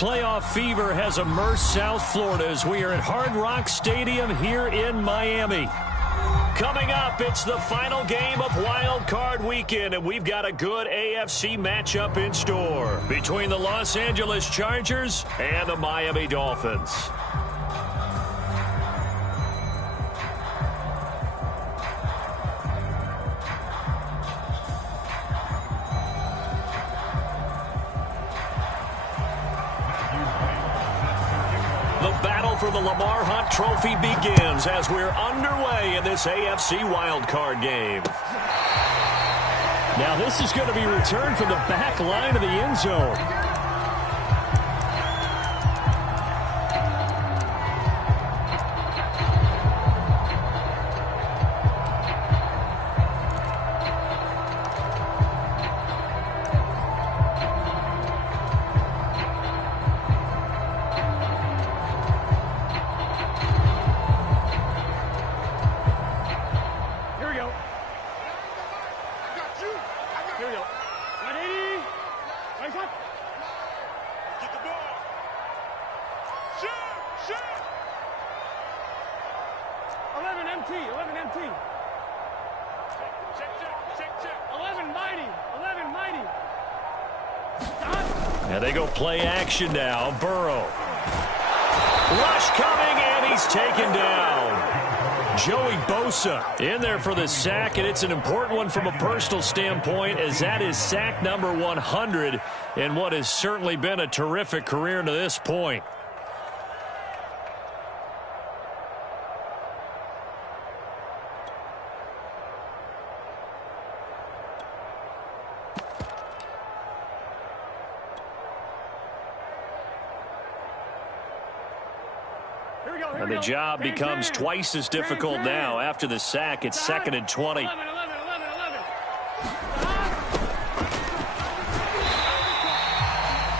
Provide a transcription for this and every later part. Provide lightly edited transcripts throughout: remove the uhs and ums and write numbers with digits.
Playoff fever has immersed South Florida as we are at Hard Rock Stadium here in Miami. Coming up, it's the final game of Wild Card Weekend, and we've got a good AFC matchup in store between the Los Angeles Chargers and the Miami Dolphins. For the Lamar Hunt Trophy begins as we're underway in this AFC wildcard game. Now this is going to be returned from the back line of the end zone. And they go play action now. Burrow. Rush coming, and he's taken down. Joey Bosa in there for the sack, and it's an important one from a personal standpoint, as that is sack number 100 in what has certainly been a terrific career to this point. And the job becomes twice as difficult now. After the sack, it's 2nd and 20.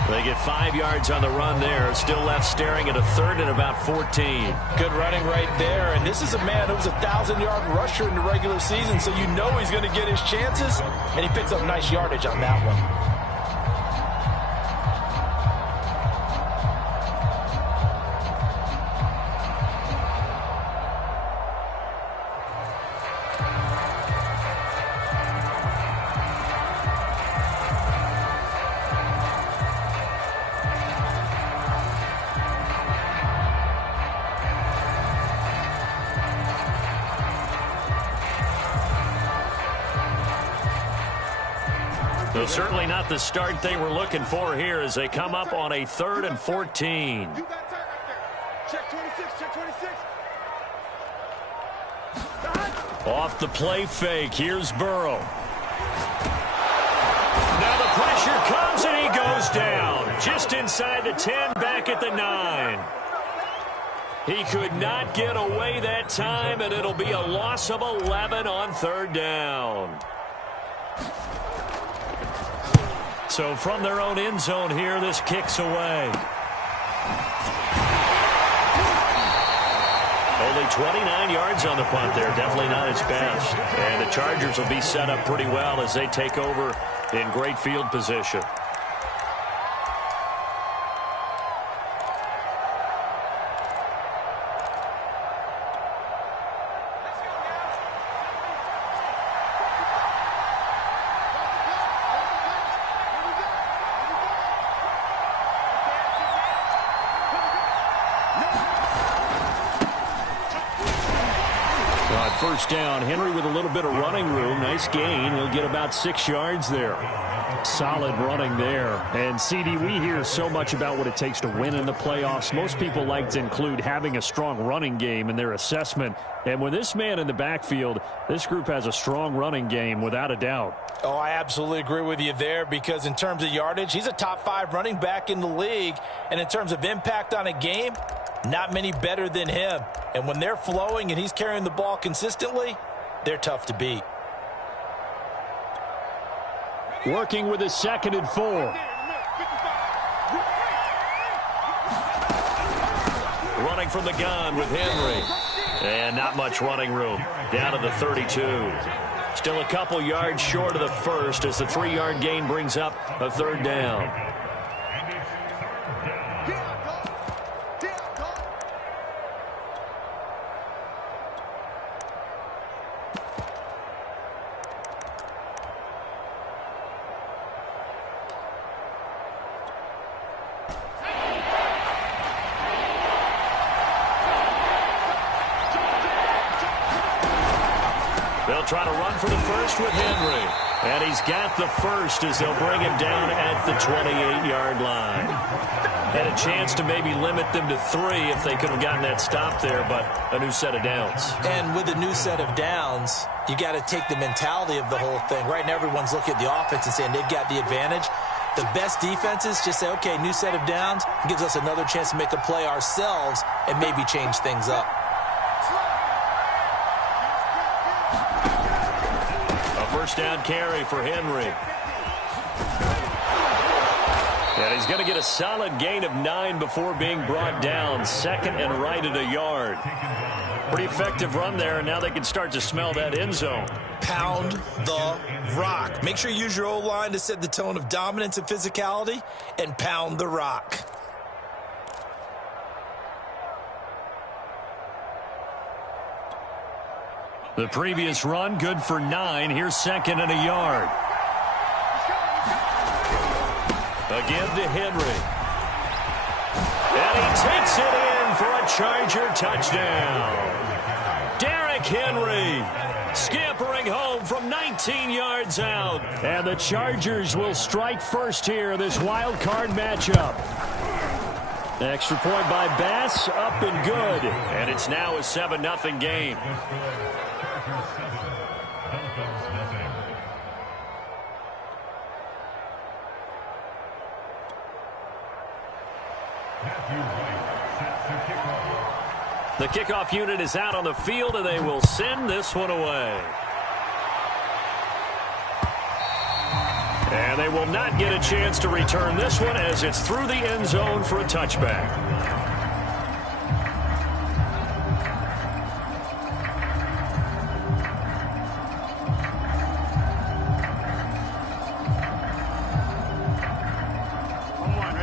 They get 5 yards on the run there. Still left staring at a 3rd and about 14. Good running right there. And this is a man who was a 1,000-yard rusher in the regular season, so you know he's going to get his chances. And he picks up nice yardage on that one. So certainly not the start they were looking for here as they come up on a 3rd and 14. Check 26, check 26. Off the play fake, here's Burrow. Now the pressure comes and he goes down. Just inside the 10, back at the 9. He could not get away that time, and it'll be a loss of 11 on 3rd down. So from their own end zone here, this kicks away. Only 29 yards on the punt there. Definitely not his best. And the Chargers will be set up pretty well as they take over in great field position. First down. Henry with a little bit of running room. Nice gain. He'll get about 6 yards there. Solid running there. And, CD, we hear so much about what it takes to win in the playoffs. Most people like to include having a strong running game in their assessment. And with this man in the backfield, this group has a strong running game without a doubt. Oh, I absolutely agree with you there, because in terms of yardage, he's a top 5 running back in the league. And in terms of impact on a game, not many better than him. And when they're flowing and he's carrying the ball consistently, they're tough to beat. Working with a 2nd and 4. Running from the gun with Henry. And not much running room. Down to the 32. Still a couple yards short of the first as the 3-yard gain brings up a 3rd down. They'll try to run for the first with Henry. And he's got the first as they'll bring him down at the 28-yard line. Had a chance to maybe limit them to 3 if they could have gotten that stop there, but a new set of downs. And with a new set of downs, you got to take the mentality of the whole thing. Right now, everyone's looking at the offense and saying they've got the advantage. The best defenses just say, okay, new set of downs, gives us another chance to make a play ourselves and maybe change things up. First down carry for Henry. And he's going to get a solid gain of 9 before being brought down. Second and right at a yard. Pretty effective run there, and now they can start to smell that end zone. Pound the rock. Make sure you use your O-line to set the tone of dominance and physicality, and pound the rock. The previous run, good for 9. Here's second and a yard. Again to Henry. And he takes it in for a Charger touchdown. Derrick Henry scampering home from 19 yards out. And the Chargers will strike first here, this wild card matchup. Extra point by Bass, up and good. And it's now a 7-0 game. The kickoff unit is out on the field, and they will send this one away. And they will not get a chance to return this one as it's through the end zone for a touchback.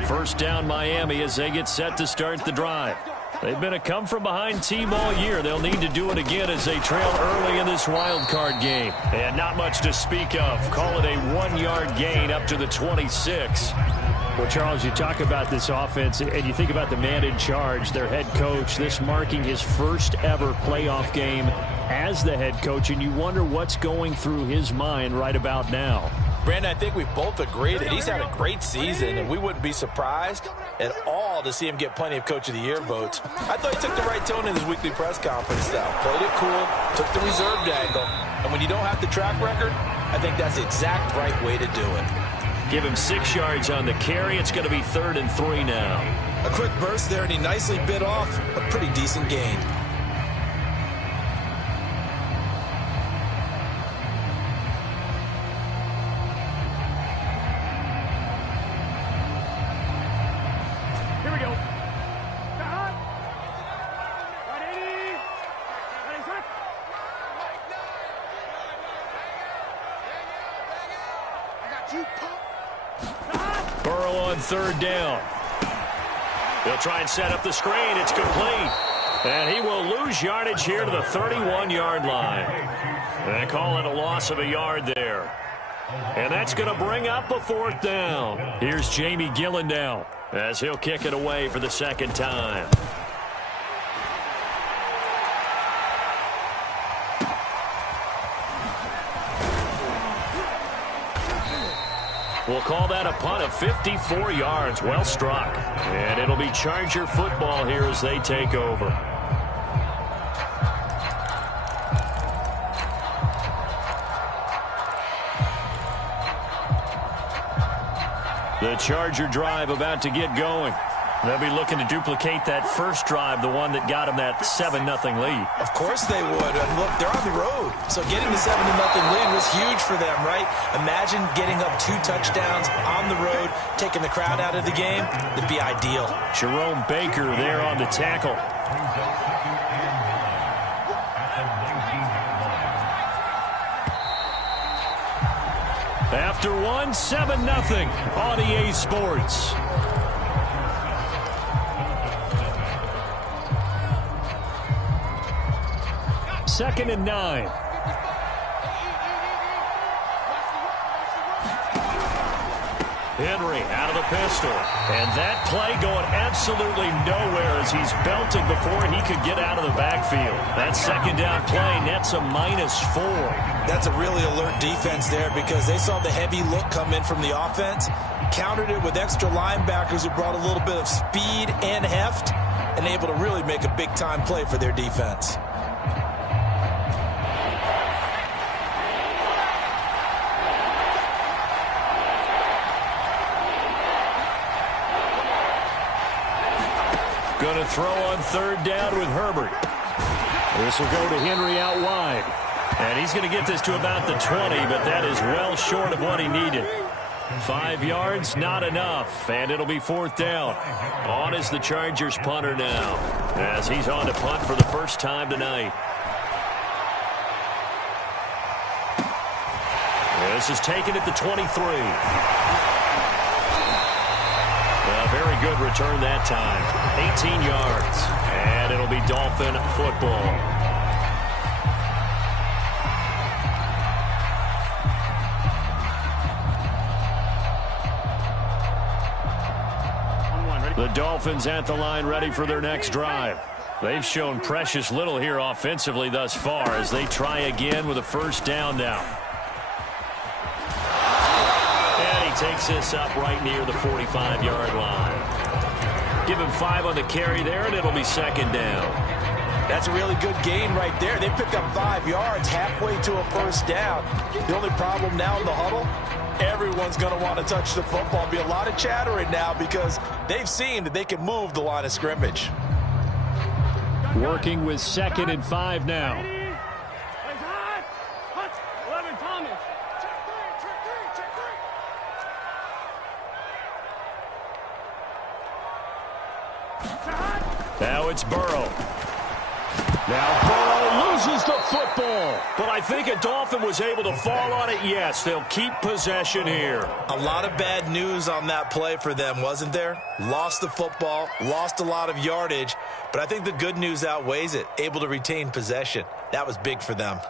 First down Miami as they get set to start the drive. They've been a come-from-behind team all year. They'll need to do it again as they trail early in this wild card game. And not much to speak of. Call it a 1-yard gain up to the 26. Well, Charles, you talk about this offense, and you think about the man in charge, their head coach, this marking his first ever playoff game as the head coach, and you wonder what's going through his mind right about now. Brandon, I think we both agree that he's had a great season, and we wouldn't be surprised at all to see him get plenty of Coach of the Year votes. I thought he took the right tone in his weekly press conference, though. Played it cool, took the reserved angle, and when you don't have the track record, I think that's the exact right way to do it. Give him 6 yards on the carry. It's going to be 3rd and 3 now. A quick burst there, and he nicely bit off a pretty decent gain. Burrow on 3rd down. They'll try and set up the screen. It's complete. And he will lose yardage here to the 31-yard line. They call it a loss of a yard there. And that's going to bring up a 4th down. Here's Jamie Gillen now as he'll kick it away for the 2nd time. We'll call that a punt of 54 yards. Well struck. And it'll be Charger football here as they take over. The Charger drive about to get going. They'll be looking to duplicate that first drive, the one that got them that 7-0 lead. Of course they would. And look, they're on the road. So getting the 7-0 lead was huge for them, right? Imagine getting up 2 touchdowns on the road, taking the crowd out of the game. It'd be ideal. Jerome Baker there on the tackle. After 7-0 on EA Sports. Second and 9. Henry out of the pistol. And that play going absolutely nowhere as he's belted before he could get out of the backfield. That second down play nets a -4. That's a really alert defense there because they saw the heavy look come in from the offense, countered it with extra linebackers who brought a little bit of speed and heft, and able to really make a big-time play for their defense. Going to throw on third down with Herbert. This will go to Henry out wide. And he's going to get this to about the 20, but that is well short of what he needed. 5 yards, not enough, and it'll be fourth down. On is the Chargers punter now, as he's on to punt for the first time tonight. This is taken at the 23. A very good return that time. 18 yards, and it'll be Dolphin football. The Dolphins at the line ready for their next drive. They've shown precious little here offensively thus far as they try again with a first down now. And he takes this up right near the 45-yard line. Give him 5 on the carry there, and it'll be second down. That's a really good gain right there. They pick up 5 yards halfway to a first down. The only problem now in the huddle, everyone's going to want to touch the football. Be a lot of chattering now because they've seen that they can move the line of scrimmage. Working with 2nd and 5 now. Now it's Burrow. Now Burrow loses the football. But I think a Dolphin was able to fall on it. Yes, they'll keep possession here. A lot of bad news on that play for them, wasn't there? Lost the football, lost a lot of yardage, but I think the good news outweighs it. Able to retain possession. That was big for them.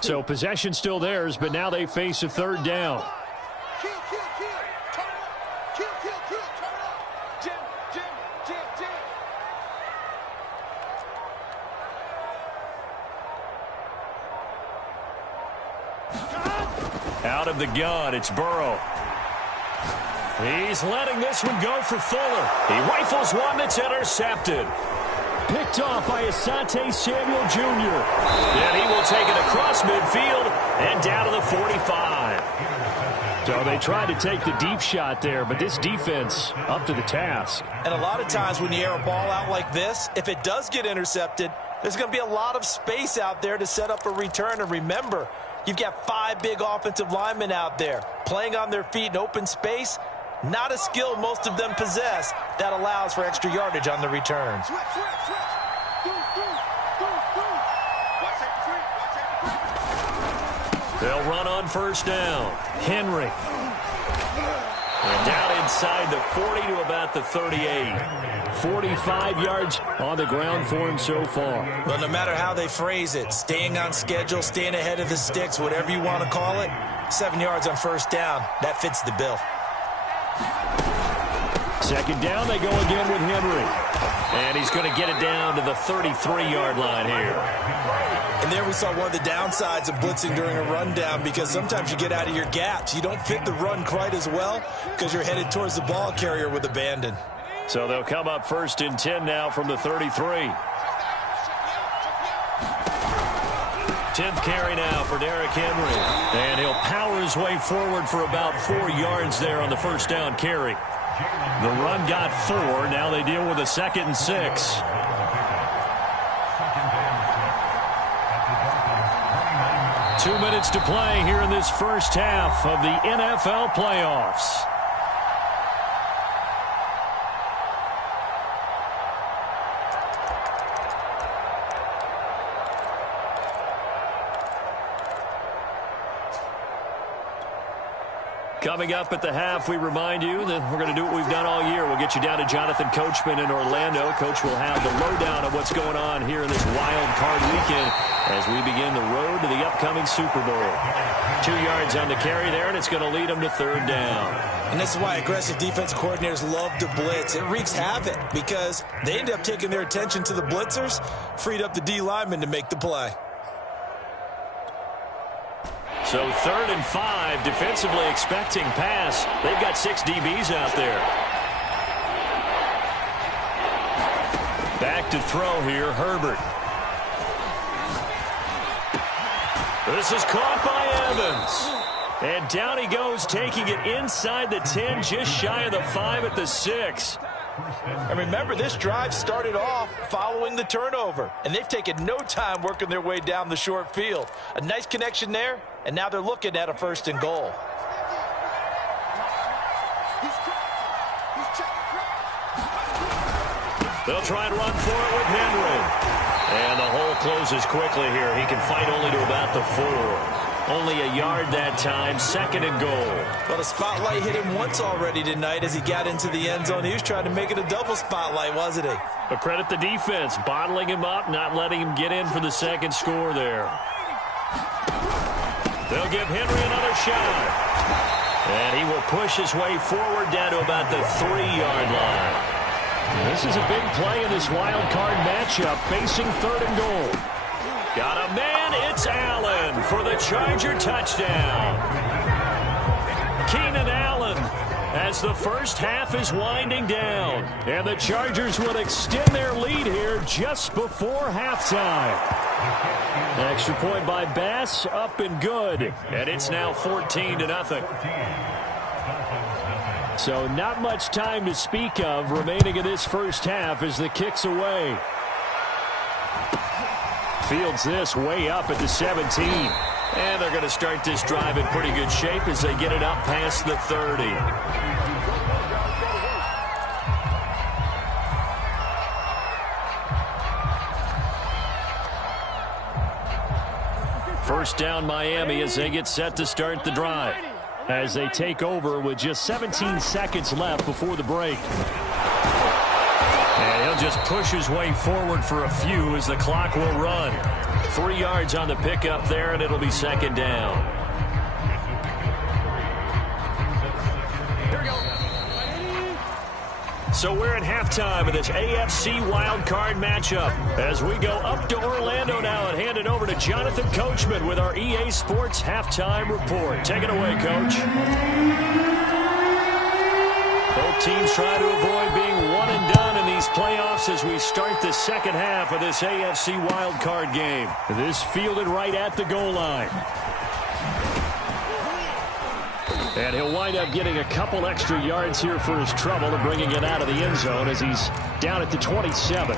So possession still theirs, but now they face a third down. Kill, kill, kill. Turn it up. Kill, kill, kill. Turn it up. Jim, Jim, Jim, Jim. Out of the gun, it's Burrow. He's letting this one go for Fuller. He rifles one that's intercepted. Picked off by Asante Samuel Jr. And he will take it across midfield and down to the 45. So they tried to take the deep shot there, but this defense up to the task. And a lot of times when you air a ball out like this, if it does get intercepted, there's going to be a lot of space out there to set up a return. And remember, you've got 5 big offensive linemen out there playing on their feet in open space. Not a skill most of them possess that allows for extra yardage on the return. Switch, switch, switch. Do. Watch it, They'll run on first down. Henry. And down inside the 40 to about the 38. 45 yards on the ground for him so far. Well, no matter how they phrase it, staying on schedule, staying ahead of the sticks, whatever you want to call it, 7 yards on first down, that fits the bill. Second down, they go again with Henry. And he's going to get it down to the 33-yard line here. And there we saw one of the downsides of blitzing during a rundown because sometimes you get out of your gaps. You don't fit the run quite as well because you're headed towards the ball carrier with abandon. So they'll come up first and 10 now from the 33. 10th carry now for Derrick Henry. And he'll power his way forward for about 4 yards there on the first down carry. The run got 4. Now they deal with a 2nd and 6. Two minutes to play here in this first half of the NFL playoffs. Coming up at the half, we remind you that we're going to do what we've done all year. We'll get you down to Jonathan Coachman in Orlando. Coach will have the lowdown of what's going on here in this wild card weekend as we begin the road to the upcoming Super Bowl. 2 yards on the carry there, and it's going to lead them to third down. And this is why aggressive defensive coordinators love to blitz. It wreaks havoc because they end up taking their attention to the blitzers, freed up the D lineman to make the play. So 3rd and 5, defensively expecting pass. They've got 6 DBs out there. Back to throw here, Herbert. This is caught by Evans. And down he goes, taking it inside the 10, just shy of the 5 at the 6. And remember, this drive started off following the turnover, and they've taken no time working their way down the short field. A nice connection there, and now they're looking at a 1st and goal. They'll try and run for it with Henry. And the hole closes quickly here. He can fight only to about the 4. Only a yard that time, 2nd and goal. Well, the spotlight hit him once already tonight as he got into the end zone. He was trying to make it a double spotlight, wasn't he? But credit the defense, bottling him up, not letting him get in for the 2nd score there. They'll give Henry another shot. And he will push his way forward down to about the 3-yard line. This is a big play in this wild card matchup, facing 3rd and goal. Got a man, it's Allen for the Charger touchdown. Keenan Allen as the first half is winding down. And the Chargers will extend their lead here just before halftime. An extra point by Bass, up and good. And it's now 14-0. So not much time to speak of remaining in this first half as the kick's away. Fields this way up at the 17. And they're going to start this drive in pretty good shape as they get it up past the 30. First down Miami as they get set to start the drive. As they take over with just 17 seconds left before the break. And he'll just push his way forward for a few as the clock will run. 3 yards on the pickup there, and it'll be 2nd down. Here we go. So we're at halftime of this AFC wildcard matchup as we go up to Orlando now and hand it over to Jonathan Coachman with our EA Sports halftime report. Take it away, Coach. Both teams try to avoid being one and done in these playoffs as we start the 2nd half of this AFC wildcard game. This fielded right at the goal line. And he'll wind up getting a couple extra yards here for his trouble and bringing it out of the end zone as he's down at the 27.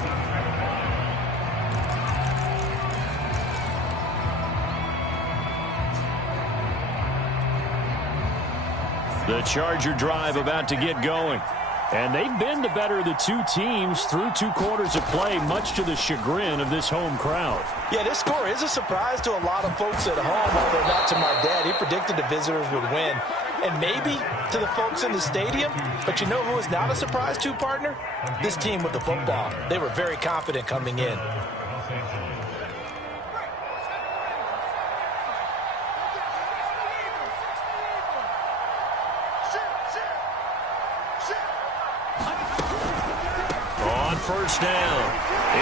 The Charger drive about to get going. And they've been the better of the 2 teams through 2 quarters of play, much to the chagrin of this home crowd. Yeah, this score is a surprise to a lot of folks at home, although not to my dad. He predicted the visitors would win. And maybe to the folks in the stadium. But you know who is not a surprise to, partner? This team with the football. They were very confident coming in. On first down,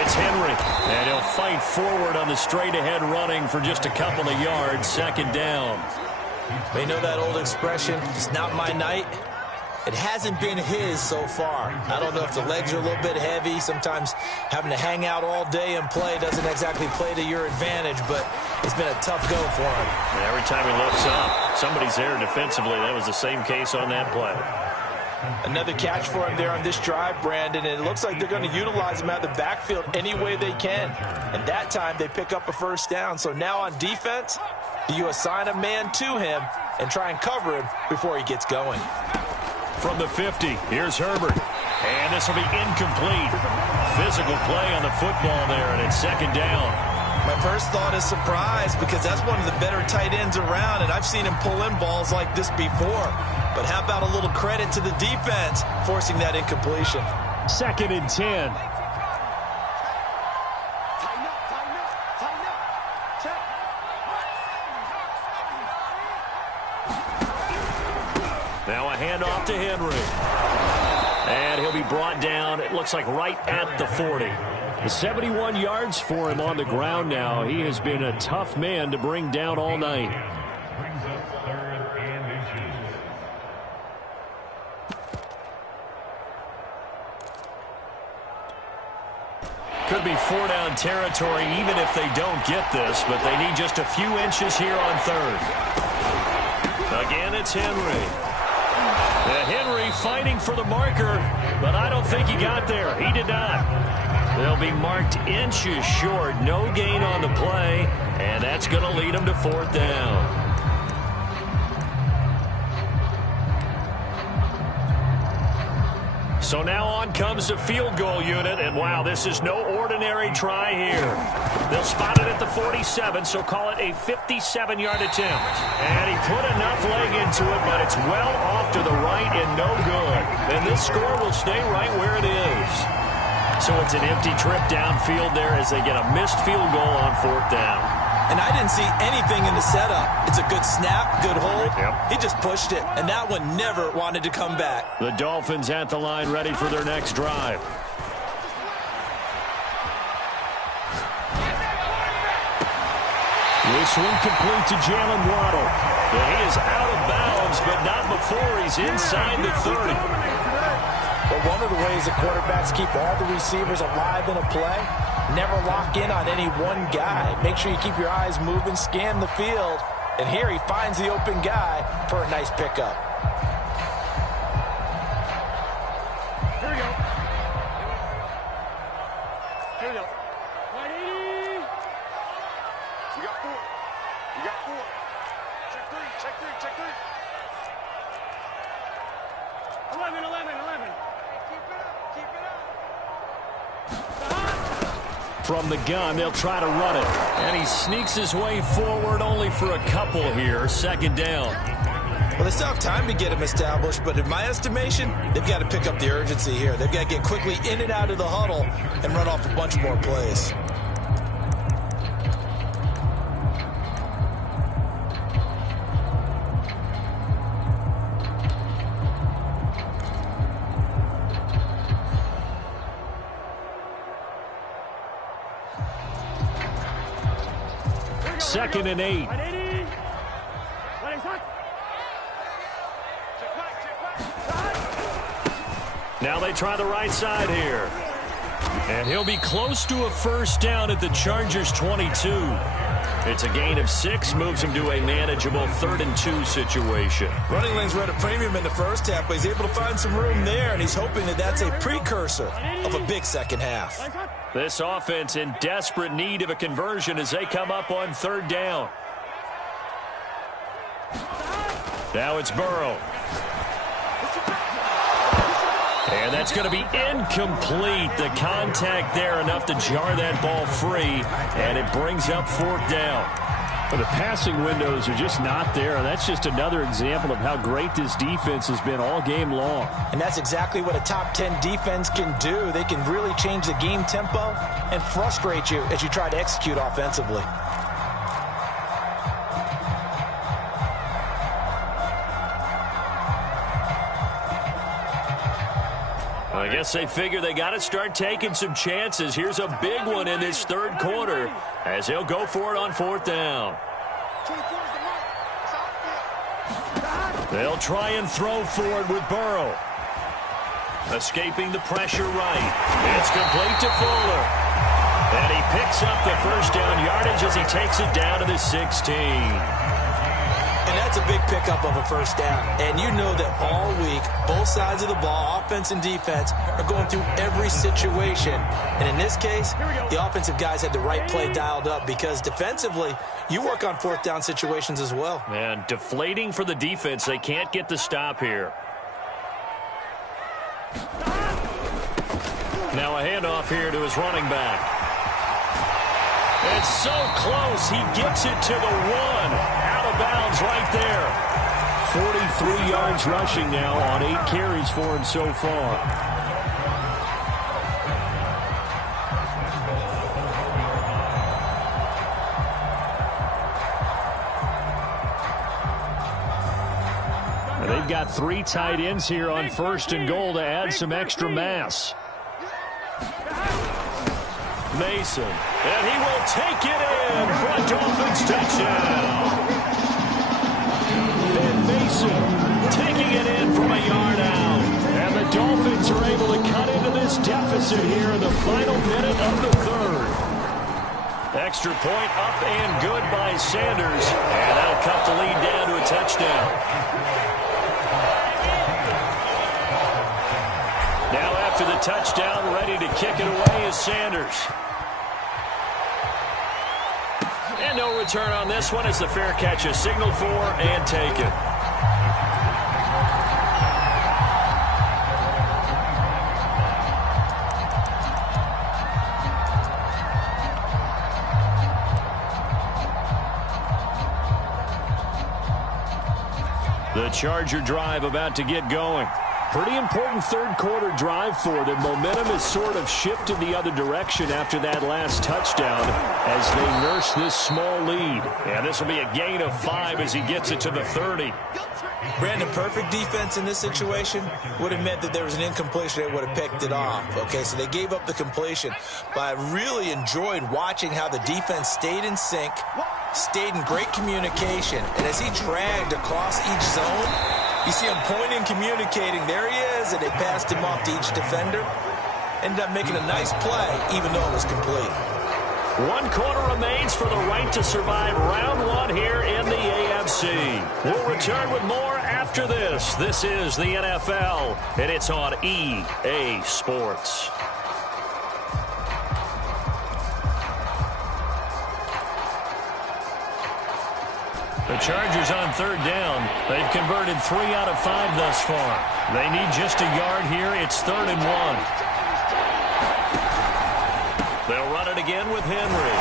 it's Henry. And he'll fight forward on the straight-ahead running for just a couple of yards. 2nd down. They know that old expression, it's not my night. It hasn't been his so far. I don't know if the legs are a little bit heavy. Sometimes having to hang out all day and play doesn't exactly play to your advantage, but it's been a tough go for him. And every time he looks up, somebody's there defensively. That was the same case on that play. Another catch for him there on this drive, Brandon, and it looks like they're going to utilize him out of the backfield any way they can. And that time they pick up a 1st down. So now on defense, you assign a man to him and try and cover him before he gets going. From the 50, here's Herbert. And this will be incomplete. Physical play on the football there, and it's 2nd down. My first thought is surprise because that's one of the better tight ends around, and I've seen him pull in balls like this before. But how about a little credit to the defense forcing that incompletion? 2nd and 10. Now a handoff to Henry. And he'll be brought down, it looks like right at the 40. 71 yards for him on the ground now. He has been a tough man to bring down all night. Could be 4-down territory even if they don't get this, but they need just a few inches here on 3rd. Again, it's Henry. Henry fighting for the marker, but I don't think he got there. He did not. They'll be marked inches short. No gain on the play, and that's going to lead them to 4th down. So now on comes the field goal unit, and wow, this is no ordinary try here. They'll spot it at the 47, so call it a 57-yard attempt. And he put enough leg into it, but it's well off to the right and no good. And this score will stay right where it is. So it's an empty trip downfield there as they get a missed field goal on 4th down. And I didn't see anything in the setup. It's a good snap, good hold. Yep. He just pushed it, and that one never wanted to come back. The Dolphins at the line ready for their next drive. This one complete to Jalen Waddle. Well, he is out of bounds, but not before he's inside the 30. But one of the ways the quarterbacks keep all the receivers alive in a play, never lock in on any one guy. Make sure you keep your eyes moving, scan the field. And here he finds the open guy for a nice pickup. Here we go. Here we go. 180. We got 4. We got 4. Check 3. Check 3. Check 3. 11. 11. 11. Keep it up. Keep it up. From the gun, they'll try to run it. And he sneaks his way forward only for a couple here. 2nd down. Well, they still have time to get him established, but in my estimation, they've got to pick up the urgency here. They've got to get quickly in and out of the huddle and run off a bunch more plays. Second and 8. Now they try the right side here. And he'll be close to a 1st down at the Chargers' 22. It's a gain of 6, moves him to a manageable 3rd and 2 situation. Running lanes were at a premium in the first half, but he's able to find some room there, and he's hoping that that's a precursor of a big second half. This offense in desperate need of a conversion as they come up on 3rd down. Now it's Burrow. And that's going to be incomplete. The contact there enough to jar that ball free, and it brings up 4th down. But the passing windows are just not there. That's just another example of how great this defense has been all game long. And that's exactly what a top 10 defense can do. They can really change the game tempo and frustrate you as you try to execute offensively. I guess they figure they got to start taking some chances. Here's a big one in this 3rd quarter as he'll go for it on 4th down. They'll try and throw forward with Burrow. Escaping the pressure right. It's complete to Fuller. And he picks up the 1st down yardage as he takes it down to the 16. And that's a big pickup of a 1st down. And you know that all week, both sides of the ball, offense and defense, are going through every situation. And in this case, the offensive guys had the right play dialed up because defensively, you work on 4th down situations as well. And deflating for the defense. They can't get the stop here. Now a handoff here to his running back. It's so close. He gets it to the 1. Out of bounds right there. 43 yards rushing now on 8 carries for him so far. They've got 3 tight ends here on 1st and goal to add some extra mass. Mason, and he will take it in for a Dolphins touchdown. And Mason taking it in from a yard out. And the Dolphins are able to cut into this deficit here in the final minute of the 3rd. Extra point up and good by Sanders. And that'll cut the lead down to a touchdown. Now after the touchdown, ready to kick it away is Sanders. And no return on this one as the fair catch is signaled for and taken. The Charger drive about to get going. Pretty important 3rd quarter drive for them. Momentum has sort of shifted the other direction after that last touchdown as they nurse this small lead. And this will be a gain of 5 as he gets it to the 30. Brandon, perfect defense in this situation would have meant that there was an incompletion. They would have picked it off. Okay, so they gave up the completion. But I really enjoyed watching how the defense stayed in sync, stayed in great communication. And as he dragged across each zone, you see him pointing, communicating. There he is, and they passed him off to each defender. Ended up making a nice play, even though it was complete. 1 quarter remains for the right to survive round 1 here in the AFC. We'll return with more after this. This is the NFL, and it's on EA Sports. The Chargers on 3rd down. They've converted 3 out of 5 thus far. They need just a yard here. It's 3rd and 1. They'll run it again with Henry.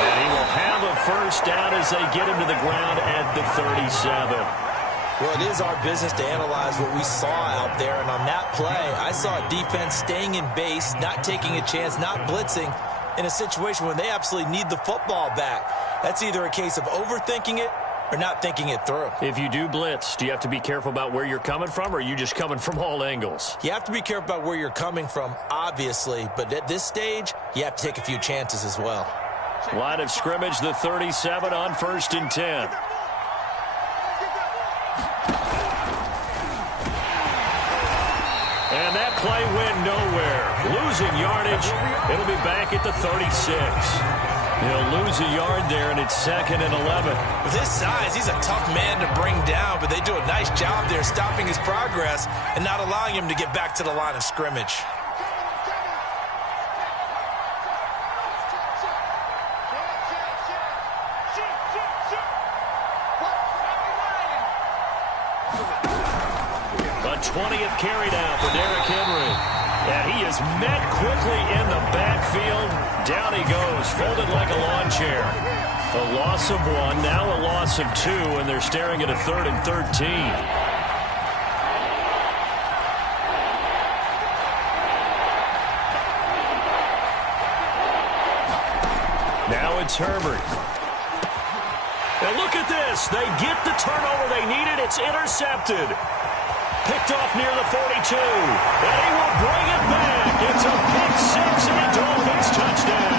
And he will have a 1st down as they get him to the ground at the 37. Well, it is our business to analyze what we saw out there. And on that play, I saw a defense staying in base, not taking a chance, not blitzing in a situation where they absolutely need the football back. That's either a case of overthinking it or not thinking it through. If you do blitz, do you have to be careful about where you're coming from, or are you just coming from all angles? You have to be careful about where you're coming from, obviously. But at this stage, you have to take a few chances as well. Line of scrimmage, the 37 on 1st and 10. And that play went nowhere. Losing yardage. It'll be back at the 36. He'll lose a yard there, and it's 2nd and 11. With his size, he's a tough man to bring down, but they do a nice job there stopping his progress and not allowing him to get back to the line of scrimmage. A 20th carry down for Derrick Henry. And he is met quickly in the backfield. Down he goes, folded like a lawn chair. A loss of 1, now a loss of 2, and they're staring at a 3rd and 13. Now it's Herbert. And look at this. They get the turnover they needed. It's intercepted. Picked off near the 42. And he will bring it back. It's a pick 6 and a Dolphins touchdown.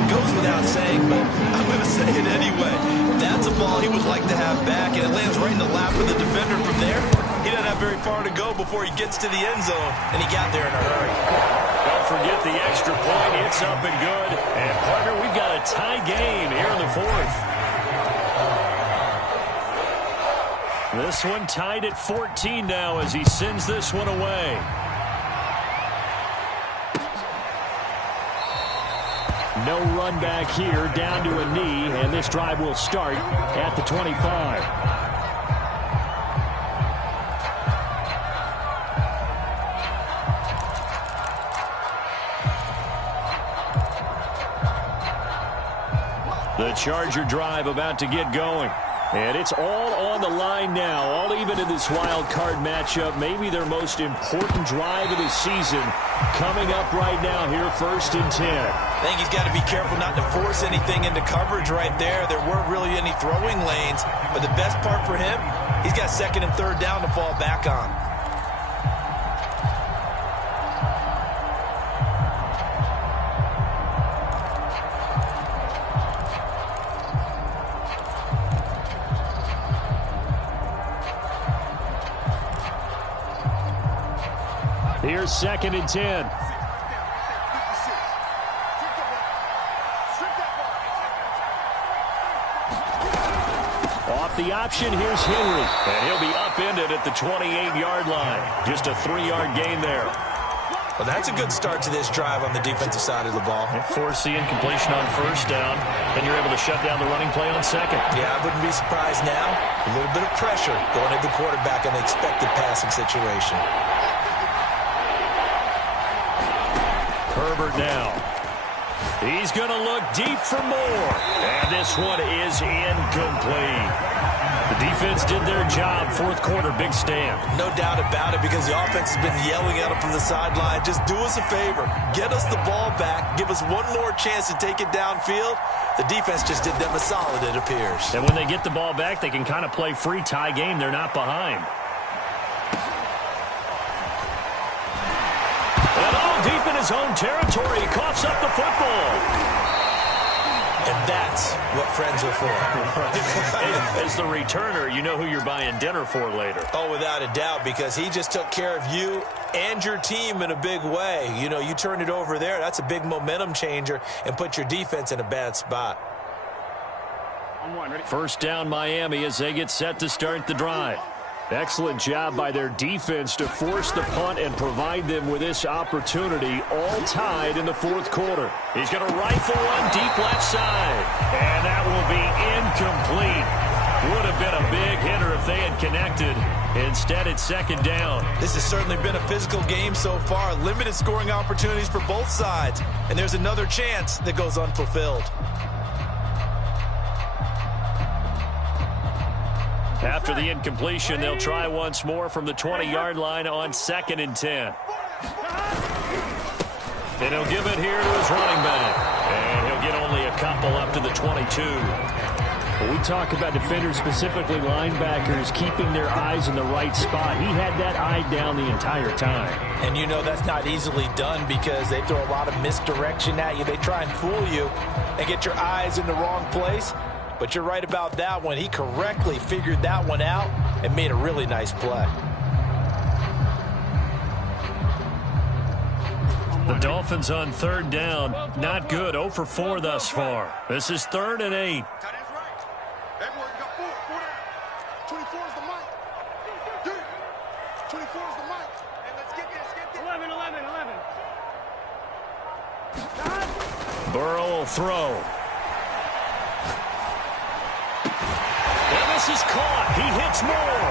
It goes without saying, but I'm going to say it anyway. That's a ball he would like to have back, and it lands right in the lap of the defender from there. He doesn't have very far to go before he gets to the end zone, and he got there in a hurry. Don't forget the extra point. It's up and good. And, partner, we've got a tie game here in the 4th. This one tied at 14 now as he sends this one away. No run back here, down to a knee, and this drive will start at the 25. The Charger drive about to get going. And it's all on the line now, all even in this wild card matchup. Maybe their most important drive of the season coming up right now here, 1st and 10. I think he's got to be careful not to force anything into coverage right there. There weren't really any throwing lanes. But the best part for him, he's got 2nd and 3rd down to fall back on. Here's 2nd and 10. Off the option, here's Henry. And he'll be upended at the 28-yard line. Just a 3-yard gain there. Well, that's a good start to this drive on the defensive side of the ball. Force the incompletion on 1st down. Then you're able to shut down the running play on 2nd. Yeah, I wouldn't be surprised now. A little bit of pressure going at the quarterback in an expected passing situation. Herbert now. He's going to look deep for more. And this one is incomplete. The defense did their job. 4th quarter, big stand. No doubt about it, because the offense has been yelling at him from the sideline. Just do us a favor. Get us the ball back. Give us one more chance to take it downfield. The defense just did them a solid, it appears. And when they get the ball back, they can kind of play free tie game. They're not behind. Deep in his own territory, he coughs up the football. And that's what friends are for. As the returner, you know who you're buying dinner for later. Oh, without a doubt, because he just took care of you and your team in a big way. You know, you turn it over there, that's a big momentum changer, and put your defense in a bad spot. 1st down, Miami, as they get set to start the drive. Excellent job by their defense to force the punt and provide them with this opportunity, all tied in the 4th quarter. He's going to rifle one deep left side. And that will be incomplete. Would have been a big hitter if they had connected. Instead, it's 2nd down. This has certainly been a physical game so far. Limited scoring opportunities for both sides. And there's another chance that goes unfulfilled. After the incompletion, they'll try once more from the 20-yard line on 2nd and 10. And he'll give it here to his running back. And he'll get only a couple up to the 22. When we talk about defenders, specifically linebackers, keeping their eyes in the right spot, he had that eye down the entire time. And you know that's not easily done, because they throw a lot of misdirection at you. They try and fool you and get your eyes in the wrong place. But you're right about that one. He correctly figured that one out and made a really nice play. The Dolphins on 3rd down. Not good. 0 for 4 thus far. This is 3rd and 8. Everyone got 4 down. 24 is the mic. Dude, 24 is the mic. And let's get this. 11. Burrow will throw. This is caught. He hits more.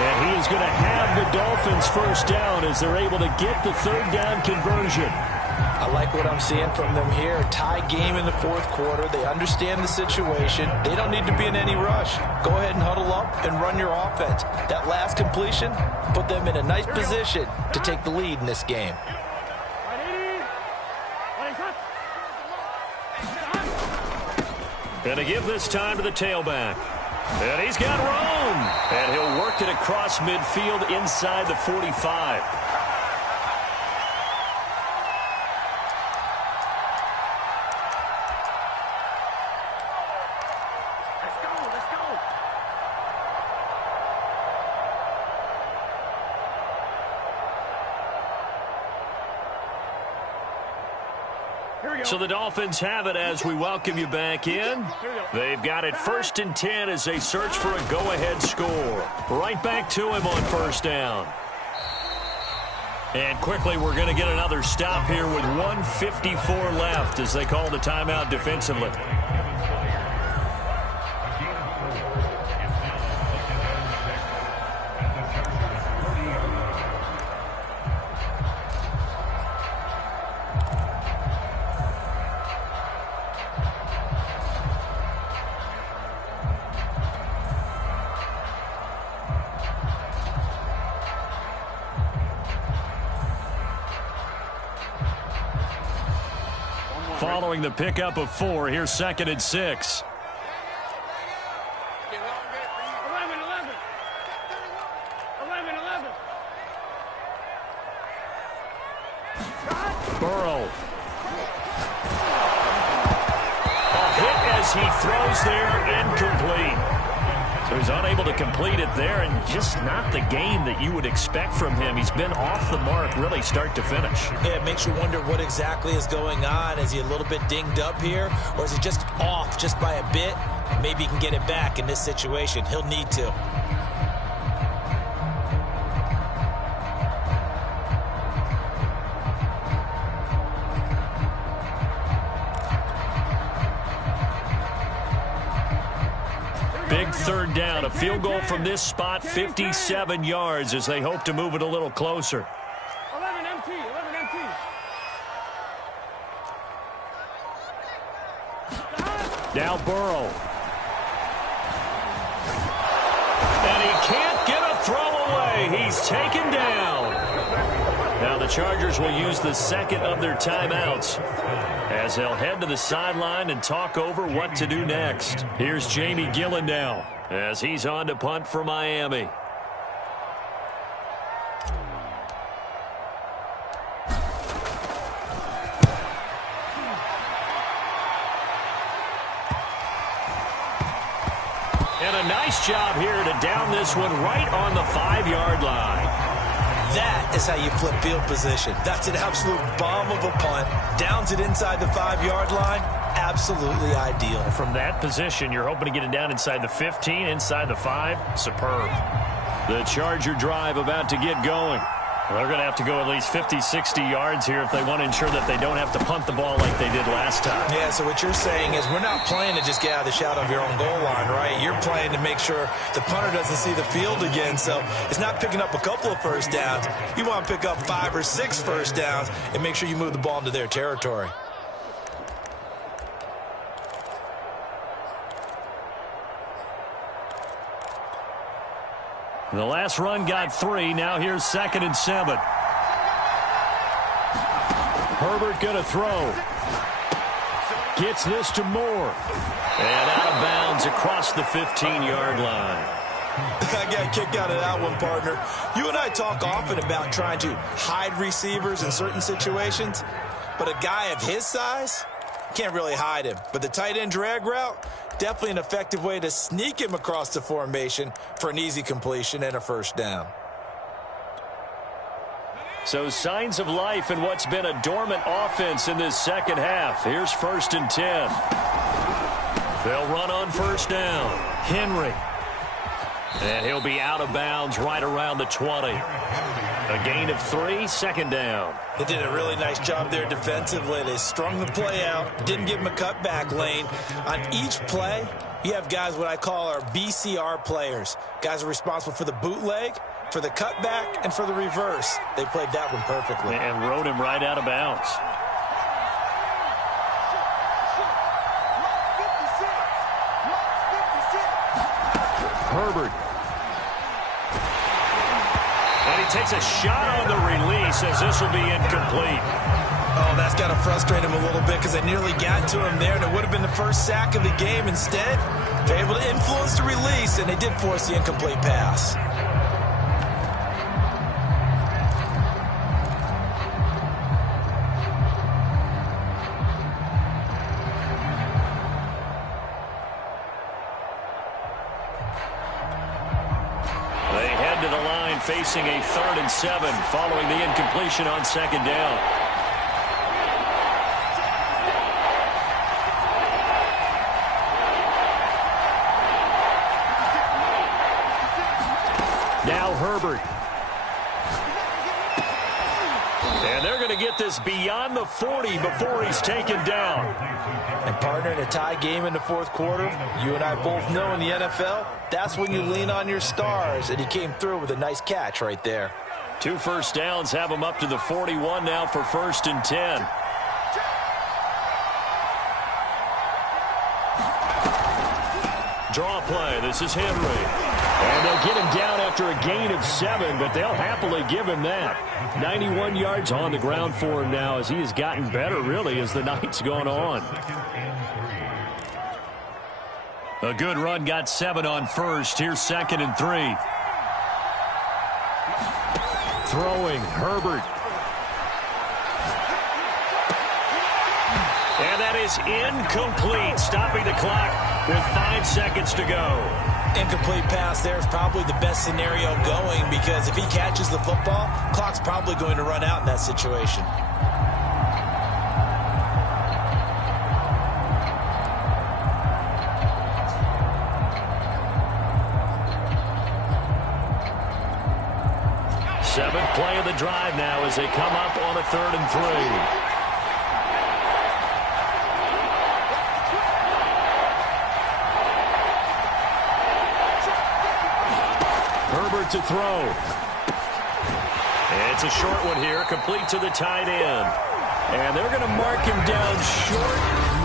And he is going to have the Dolphins 1st down as they're able to get the 3rd down conversion. I like what I'm seeing from them here. Tie game in the 4th quarter. They understand the situation. They don't need to be in any rush. Go ahead and huddle up and run your offense. That last completion put them in a nice position to take the lead in this game. Going to give this time to the tailback. And he's got room. And he'll work it across midfield inside the 45. So the Dolphins have it as we welcome you back in. They've got it 1st and 10 as they search for a go-ahead score. Right back to him on 1st down. And quickly, we're going to get another stop here with 1:54 left as they call the timeout defensively. following the pickup of 4. Here's 2nd and 6. Burrow. A hit as he throws there, incomplete. So he's unable to complete it there, and just not the game that you would expect from him. He's been off the mark really start to finish. Yeah, it makes you wonder what exactly is going on. Is he a little bit dinged up here, or is he just off just by a bit? Maybe he can get it back in this situation. He'll need to. Big 3rd down, a field goal from this spot, 57 yards as they hope to move it a little closer. 11 MT. Now Burrow. And he can't get a throw away. He's taken down. Now the Chargers will use the 2nd of their timeouts as they'll head to the sideline and talk over what to do next. Here's Jamie Gillen now as he's on to punt for Miami. And a nice job here to down this one right on the 5-yard line. That is how you flip field position. That's an absolute bomb of a punt. Downs it inside the 5-yard line. Absolutely ideal. From that position, you're hoping to get it down inside the 15, inside the 5. Superb. The Charger drive about to get going. They're going to have to go at least 50, 60 yards here if they want to ensure that they don't have to punt the ball like they did last time. Yeah, so what you're saying is we're not playing to just get out of the shadow of your own goal line, right? You're playing to make sure the punter doesn't see the field again. So it's not picking up a couple of first downs. You want to pick up 5 or 6 first downs and make sure you move the ball into their territory. The last run got 3. Now here's 2nd and 7. Herbert going to throw. Gets this to Moore. And out of bounds across the 15-yard line. I got kicked out of that one, partner. You and I talk often about trying to hide receivers in certain situations, but a guy of his size can't really hide him. But the tight end drag route, definitely an effective way to sneak him across the formation for an easy completion and a first down. So signs of life in what's been a dormant offense in this second half. Here's 1st and 10. They'll run on first down. Henry. And he'll be out of bounds right around the 20. A gain of 3, 2nd down. They did a really nice job there defensively. They strung the play out, didn't give him a cutback lane. On each play, you have guys what I call our BCR players. Guys are responsible for the bootleg, for the cutback, and for the reverse. They played that one perfectly. And rode him right out of bounds. Herbert. And he takes a shot on the release as this will be incomplete. Oh, that's got to frustrate him a little bit because they nearly got to him there, and it would have been the first sack of the game. Instead, they're able to influence the release, and they did force the incomplete pass. Facing a 3rd and 7 following the incompletion on 2nd down. Now Herbert. And they're going to get this beyond the 40 before he's taken down. And partner, in a tie game in the 4th quarter, you and I both know in the NFL, that's when you lean on your stars, and he came through with a nice catch right there. 2 first downs have him up to the 41 now for 1st and 10. Draw play. This is Henry. And they'll get him down after a gain of 7, but they'll happily give him that. 91 yards on the ground for him now as he has gotten better, really, as the night's gone on. A good run got 7 on first. Here's 2nd and 3. Throwing, Herbert. And that is incomplete, stopping the clock with 5 seconds to go. Incomplete pass there is probably the best scenario going because if he catches the football, clock's probably going to run out in that situation. Seventh play of the drive now as they come up on a 3rd and 3. Herbert to throw. It's a short one here, complete to the tight end. And they're going to mark him down short,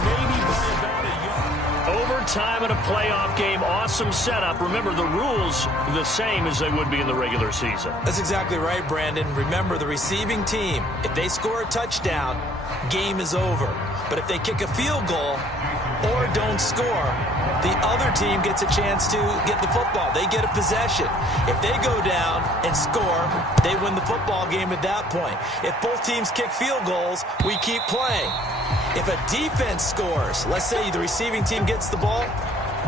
maybe by about a yard. Overtime in a playoff game, awesome setup. Remember, the rules the same as they would be in the regular season. That's exactly right, Brandon. Remember, the receiving team, if they score a touchdown, game is over. But if they kick a field goal or don't score, the other team gets a chance to get the football. They get a possession. If they go down and score, they win the football game at that point. If both teams kick field goals, we keep playing. If a defense scores, let's say the receiving team gets the ball,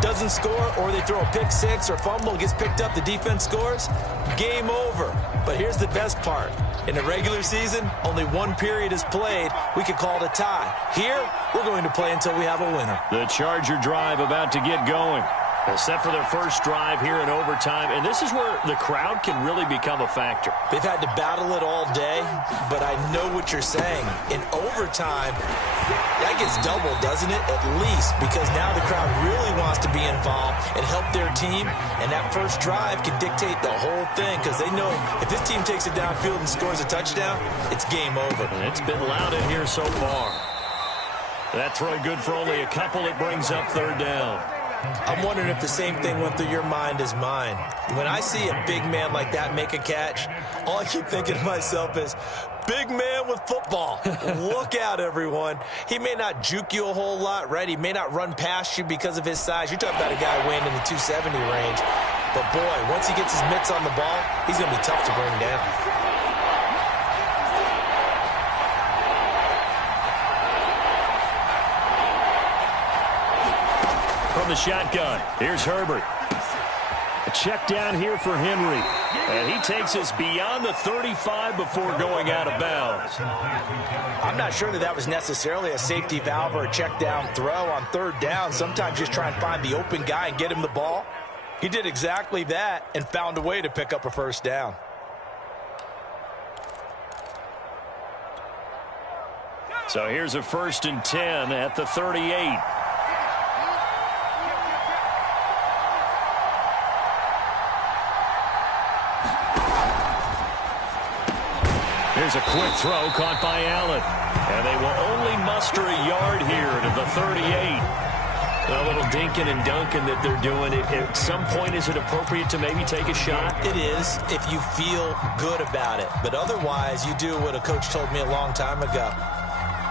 doesn't score, or they throw a pick six or fumble, gets picked up, the defense scores, game over. But here's the best part. In a regular season, only one period is played. We could call it a tie. Here, we're going to play until we have a winner. The Charger drive about to get going. They're set for their first drive here in overtime, and this is where the crowd can really become a factor. They've had to battle it all day, but I know what you're saying. In overtime, that gets doubled, doesn't it? At least, because now the crowd really wants to be involved and help their team, and that first drive can dictate the whole thing because they know if this team takes it downfield and scores a touchdown, it's game over. And it's been loud in here so far. That throw good for only a couple. It brings up 3rd down. I'm wondering if the same thing went through your mind as mine. When I see a big man like that make a catch, all I keep thinking to myself is, big man with football. Look out, everyone. He may not juke you a whole lot, right? He may not run past you because of his size. You're talking about a guy weighing in the 270 range. But, boy, once he gets his mitts on the ball, he's going to be tough to bring down. From the shotgun, here's Herbert. A check down here for Henry. And he takes us beyond the 35 before going out of bounds. I'm not sure that was necessarily a safety valve or a check down throw on 3rd down. Sometimes just try and find the open guy and get him the ball. He did exactly that and found a way to pick up a 1st down. So here's a 1st and 10 at the 38. Here's a quick throw caught by Allen. And they will only muster a yard here to the 38. A little dinking and dunking that they're doing. At some point, is it appropriate to maybe take a shot? It is if you feel good about it. But otherwise, you do what a coach told me a long time ago.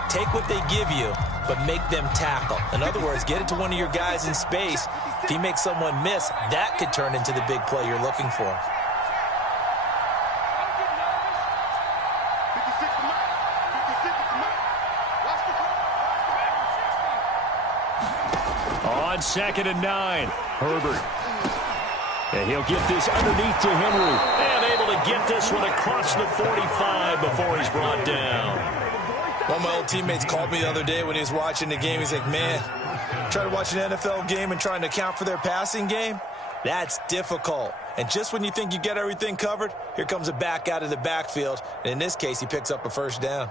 Take what they give you, but make them tackle. In other words, get it to one of your guys in space. If he makes someone miss, that could turn into the big play you're looking for. On 2nd and 9, Herbert. And he'll get this underneath to Henry. And able to get this one across the 45 before he's brought down. One of my old teammates called me the other day when he was watching the game. He's like, man, trying to watch an NFL game and trying to account for their passing game? That's difficult. And just when you think you get everything covered, here comes a back out of the backfield. And in this case, he picks up a 1st down.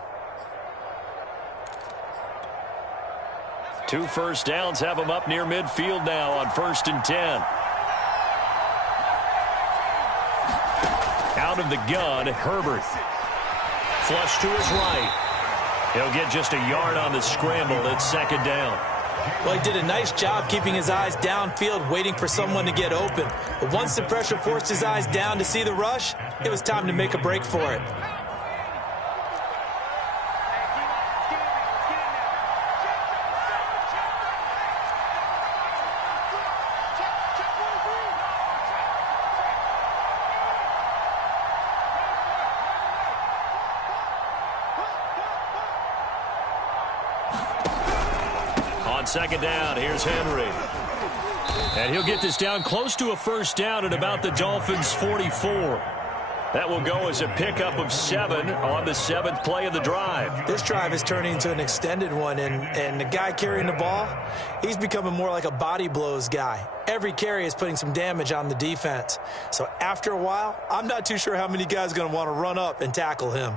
2 1st downs have him up near midfield now on 1st and 10. Out of the gun, Herbert. Flush to his right. He'll get just a yard on the scramble. It's 2nd down. Well, he did a nice job keeping his eyes downfield, waiting for someone to get open. But once the pressure forced his eyes down to see the rush, it was time to make a break for it. Second down, here's Henry. And he'll get this down close to a first down at about the Dolphins' 44. That will go as a pickup of 7 on the 7th play of the drive. This drive is turning into an extended one, and the guy carrying the ball, he's becoming more like a body blows guy. Every carry is putting some damage on the defense. So after a while, I'm not too sure how many guys are going to want to run up and tackle him.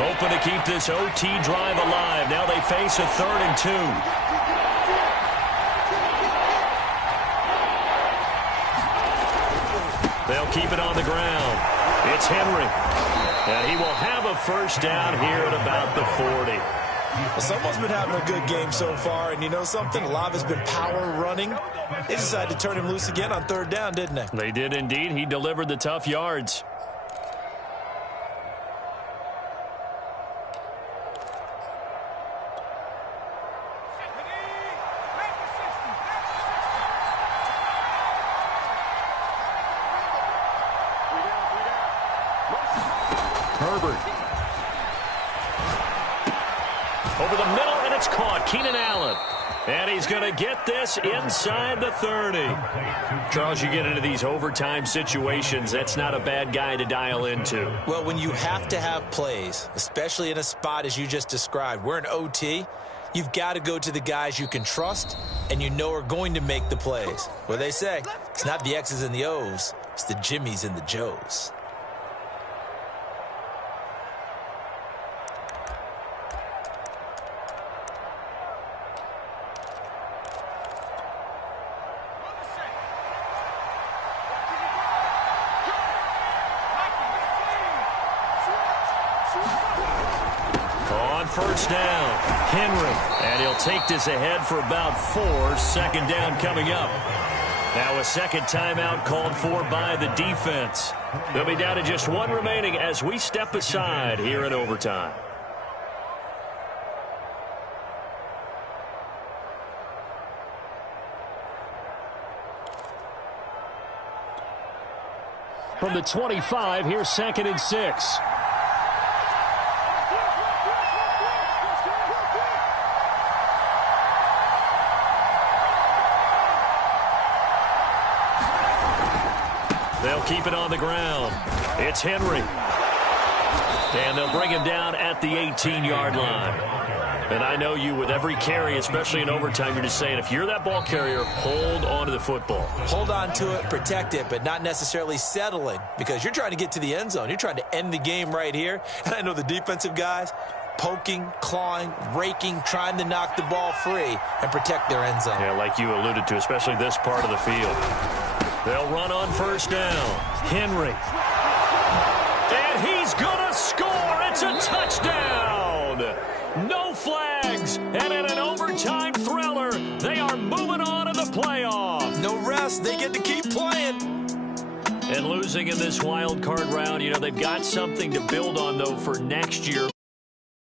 Hoping to keep this OT drive alive. Now they face a 3rd and 2. They'll keep it on the ground. It's Henry. And he will have a first down here at about the 40. Well, someone's been having a good game so far, and you know something? A lot has been power running. They decided to turn him loose again on 3rd down, didn't they? They did indeed. He delivered the tough yards. Herbert. Over the middle, and it's caught. Keenan Allen. And he's going to get this inside the 30. Charles, you get into these overtime situations, that's not a bad guy to dial into. Well, when you have to have plays, especially in a spot as you just described, we're in OT, you've got to go to the guys you can trust and you know are going to make the plays. What they say, it's not the X's and the O's, it's the Jimmies and the Joes. First down, Henry, and he'll take this ahead for about 4. 2nd down coming up. Now a second timeout called for by the defense. They'll be down to just 1 remaining as we step aside here in overtime. From the 25, here's 2nd and 6. They'll keep it on the ground. It's Henry. And they'll bring him down at the 18-yard line. And I know you, with every carry, especially in overtime, you're just saying, if you're that ball carrier, hold on to the football. Hold on to it, protect it, but not necessarily settling, because you're trying to get to the end zone. You're trying to end the game right here. And I know the defensive guys, poking, clawing, raking, trying to knock the ball free and protect their end zone. Yeah, like you alluded to, especially this part of the field. They'll run on first down. Henry. And he's going to score. It's a touchdown. No flags. And in an overtime thriller, they are moving on to the playoff. No rest. They get to keep playing. And losing in this wild card round, you know, they've got something to build on, though, for next year.